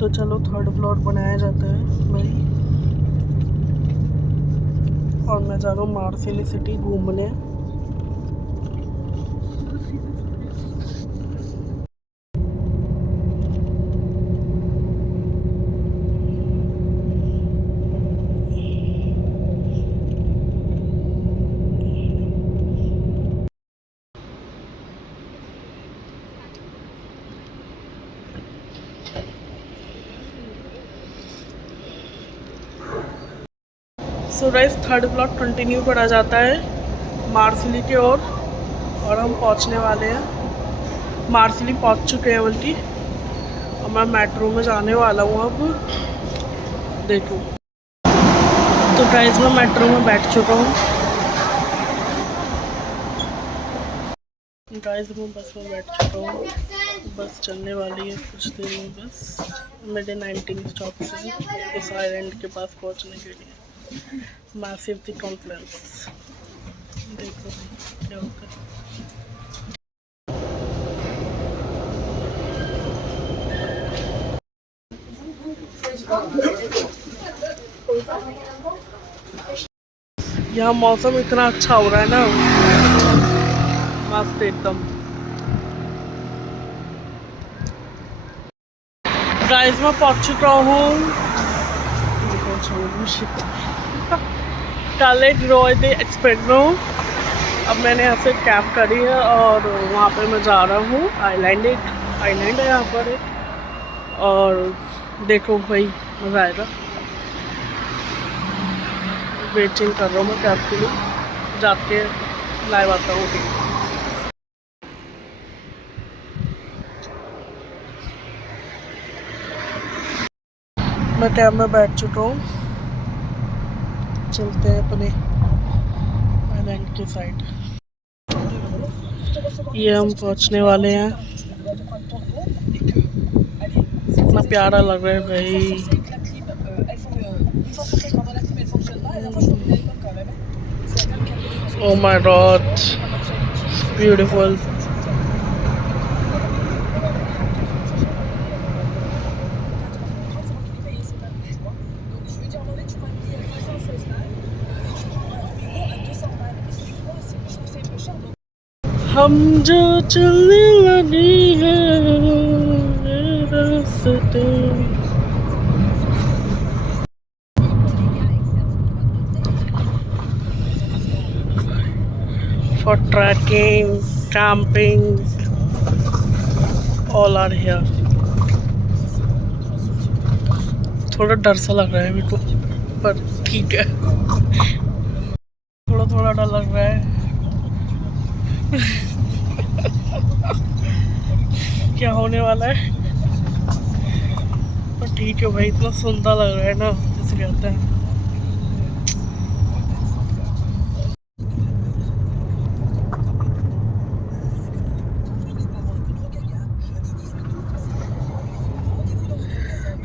तो चलो third floor बनाया जाता है भाई। और मैं जा रहा हूँ मार्सिली सिटी घूमने। So guys third floor continue करा जाता है मार्सिली की ओर और हम पहुंचने वाले हैं। मार्सिली पहुंच चुके हैं बल्कि, और मैं मेट्रो में जाने वाला हूँ अब। देखो तो गाइस मैं मेट्रो में बैठ चुका हूँ। गाइस मैं बस में बैठ चुका हूँ। बस चलने वाली है कुछ देर में। बस मेरे 19 स्टॉप से उस आइलैंड के पास पहुँचने के लिए। Massive the conference. देखो क्या होता है। यहाँ मौसम इतना अच्छा हो रहा है ना, मस्त एकदम। गाइस मैं पहुंच चुका हूँ काले ग्रोए एक्सपेक्ट। अब मैंने यहाँ से कैब करी है और वहाँ पे मैं जा रहा हूँ। आइलैंड है यहाँ पर एक। और देखो भाई मज़ा आएगा। वेटिंग कर रहा हूँ मैं कैब के लिए, जाके लाइव आता हूँ। मैं कैब में बैठ चुका हूँ। चलते हैं अपने आइलैंड के साइड। ये हम पहुँचने वाले हैं। कितना प्यारा लग रहा है भाई। Oh my god, beautiful. हम जो चलने लगी हैं रास्ते। For trekking, camping, all are here. थोड़ा डर सा लग रहा है मेरे को, पर ठीक है। थोड़ा थोड़ा डर लग रहा है। क्या होने वाला है, पर ठीक है भाई। इतना सुंदर लग रहा है ना, जैसे कहते हैं।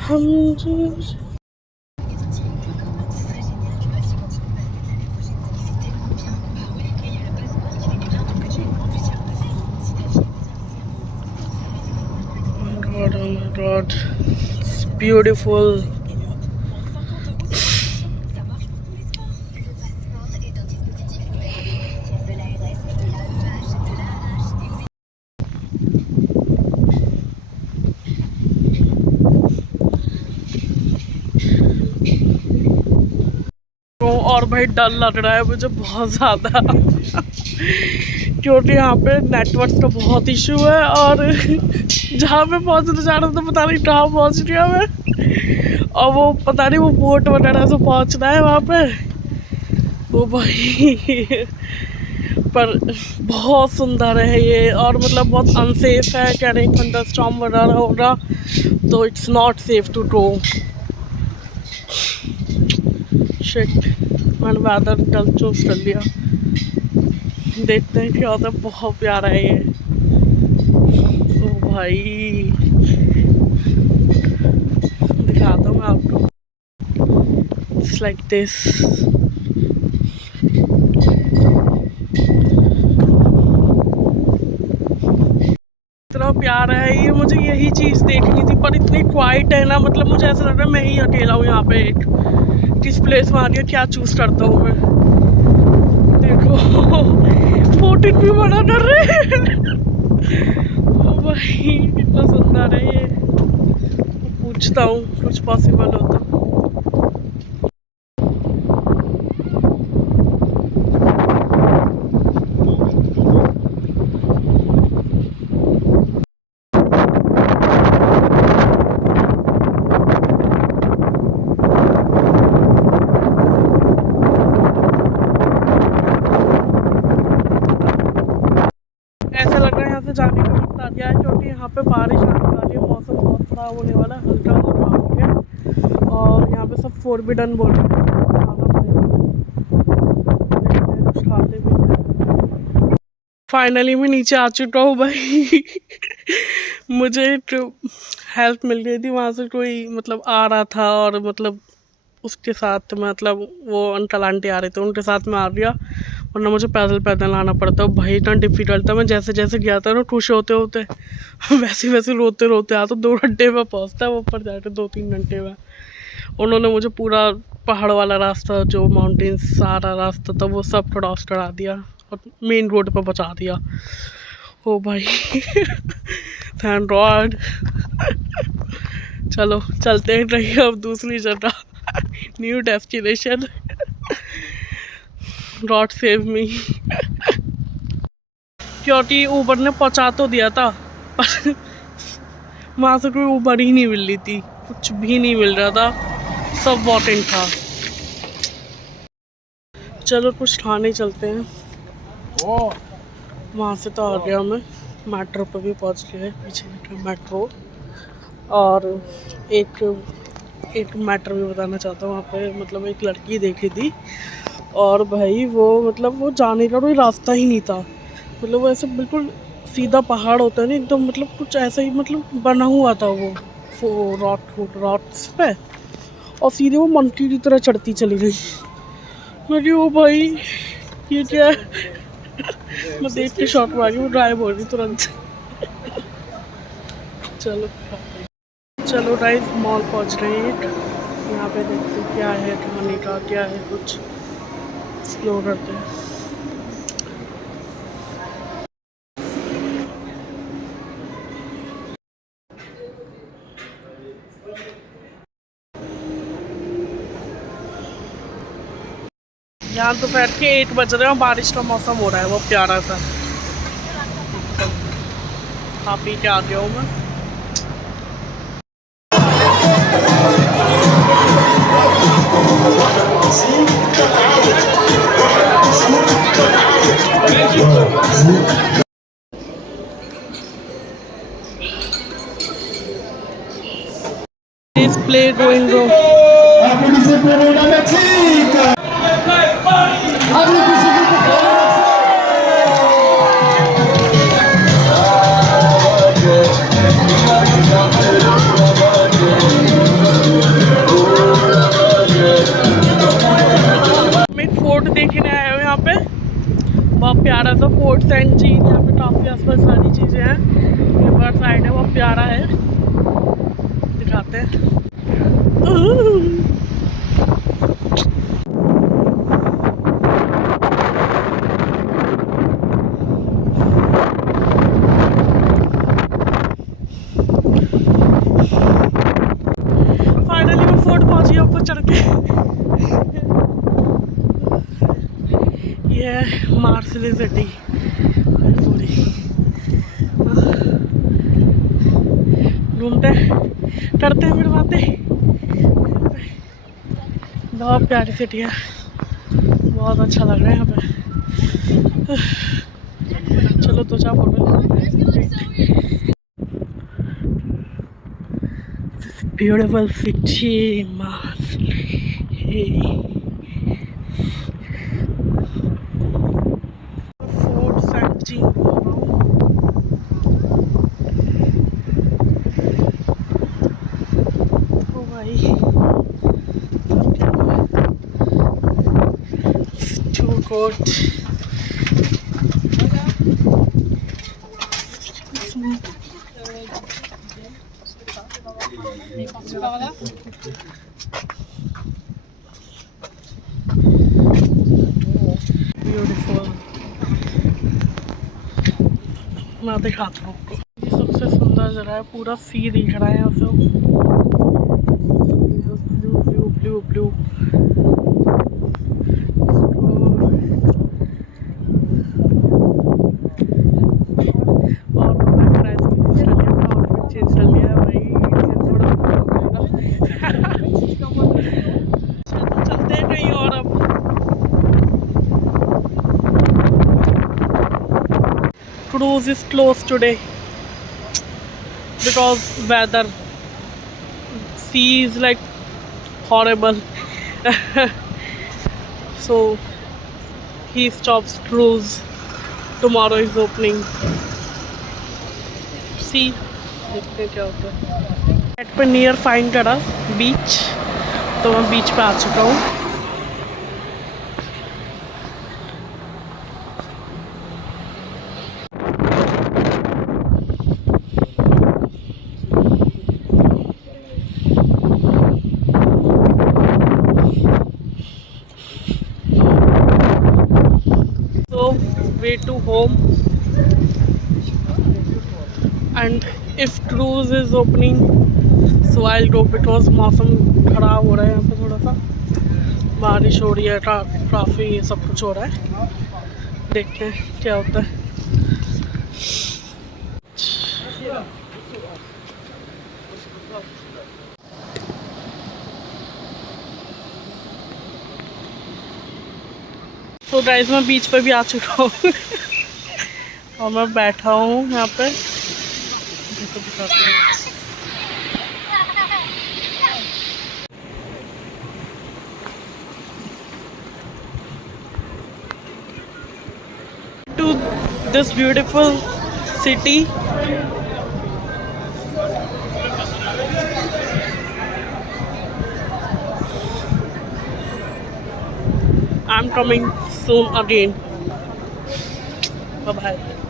हम जो oh my god, it's beautiful. और भाई डर लग रहा है मुझे बहुत ज़्यादा क्योंकि यहाँ पे नेटवर्क का बहुत इशू है। और जहाँ पे पहुँचना चाह रहा था तो पता नहीं कहाँ पहुँच गया मैं। और वो पता नहीं वो बोट वगैरह से पहुँचना है वहाँ पे। वो भाई पर बहुत सुंदर है ये। और मतलब बहुत अनसेफ है, कह रहे थंडरस्टॉर्म वगैरह होगा तो it's not safe to go. Shit, मैंने वेदर कल चूज कर लिया। देखते हैं क्या होता है। बहुत प्यारा है ये। ओ भाई दिखाता हूँ मैं आपको। It's like this. इतना प्यारा है ये। मुझे यही चीज़ देखनी थी, पर और इतनी क्वाइट है ना, मतलब मुझे ऐसा लग रहा है मैं ही अकेला हूँ यहाँ पे। एक किस प्लेस में आ रही है, क्या चूज करता हूँ मैं। देखो फोर्टिन भी बड़ा कर रहे हैं भाई, कितना सुंदर है ये। पूछता हूँ कुछ पॉसिबल हो तो। ऐसा लग रहा है यहाँ से जाने का वक्त आ गया है, क्योंकि यहाँ पे बारिश आने वाली है, मौसम बहुत ख़राब होने वाला है, हल्का हल्का हो गया। और यहाँ पे सब फोरबिडन बोल रहे हैं, कुछ खाते भी। फाइनली मैं नीचे आ चुका हूँ भाई मुझे हेल्प मिल गई थी, वहाँ से कोई मतलब आ रहा था, और मतलब उसके साथ मतलब वो अंकल आंटी आ रहे थे, उनके साथ में आ गया, वरना मुझे पैदल पैदल आना पड़ता। भाई इतना डिफिकल्ट था। मैं जैसे जैसे गया था ना खुश होते होते वैसे वैसे रोते रोते आ, तो 2 घंटे में पहुँचता है ऊपर जाके, 2-3 घंटे में। उन्होंने मुझे पूरा पहाड़ वाला रास्ता, जो माउंटेन्स सारा रास्ता था, वो सब क्रॉस करा दिया और मेन रोड पर बचा दिया। ओ भाई थैंक गॉड। चलो चलते हैं कहीं अब दूसरी जगह, new destination. God save me. क्योंकि ऊबर ने पहुंचा तो दिया था, पर वहाँ से कोई ऊबर ही नहीं मिल रही थी, कुछ भी नहीं मिल रहा था, सब वॉकिंग था। चलो कुछ खाने चलते हैं। वहाँ से तो आ गया मैं, मेट्रो पर भी पहुँच गया है, पीछे मेट्रो। और एक मैटर भी बताना चाहता हूँ। वहाँ पे मतलब एक लड़की देखी थी, और भाई वो मतलब वो जाने का कोई रास्ता ही नहीं था। मतलब वो ऐसे बिल्कुल सीधा पहाड़ होता है ना एकदम, मतलब कुछ ऐसा ही मतलब बना हुआ था वो रॉड्स पे, और सीधे वो मंकी की तरह चढ़ती चली गई। मैं ओ भाई ये क्या है मैं देख के शॉक में आ गई, वो गायब हो गई तुरंत। चलो गाइस मॉल पहुंच रहे हैं। यहाँ पे देखते हैं क्या है खाने का, क्या है, कुछ एक्सप्लोर करते हैं। यहाँ दोपहर के 1 बज रहे हैं और बारिश का मौसम हो रहा है, वो प्यारा सा। खा पी के आ गया हूँ मैं। Play going on. मैं फोर्ट देखने आया हूँ यहाँ पे, बहुत प्यारा सा फोर्ट सेंट जी। यहाँ पे काफ़ी आसपास सारी चीज़ें हैं, रिवर साइड है, बहुत प्यारा है, दिखाते हैं। फाइनली मैं फोर्ट पहुंच गया ऊपर चढ़ के। ये है मार्सिली सिटी। घूमते करते हैं फिर बातें। बहुत प्यारी सिटी है, बहुत अच्छा लग रहा है यहाँ पे। चलो 2-4 photo. Beautiful city Marseille. Fort saint जी कोट। ब्यूटीफुल। मैं दिखाता हूँ आपको, ये सबसे सुंदर जगह है, पूरा सी दिख रहा है यहाँ से, ब्लू ब्लू ब्लू ब्लू। और मैं आउटफिट चेंज कर लिया है भाई, थोड़ा चलते हैं कहीं और अब। Cruise is closed today because weather, sea is like horrible. So he stops cruise. Tomorrow is opening. See, देखते हैं क्या होता है। एट पे नियर फाइंड करा बीच, तो मैं बीच पे आ चुका हूँ। Way to home, and if cruise is opening so I'll go because मौसम खराब हो रहा है यहाँ पे, थोड़ा सा बारिश हो रही है, काफ़ी ये सब कुछ हो रहा है। देखते हैं क्या होता है। तो गाइस मैं बीच पे भी आ चुका हूँ और मैं बैठा हूँ यहाँ पे, देखो दिखाते हैं। To this beautiful city, I'm coming soon again. Bye bye.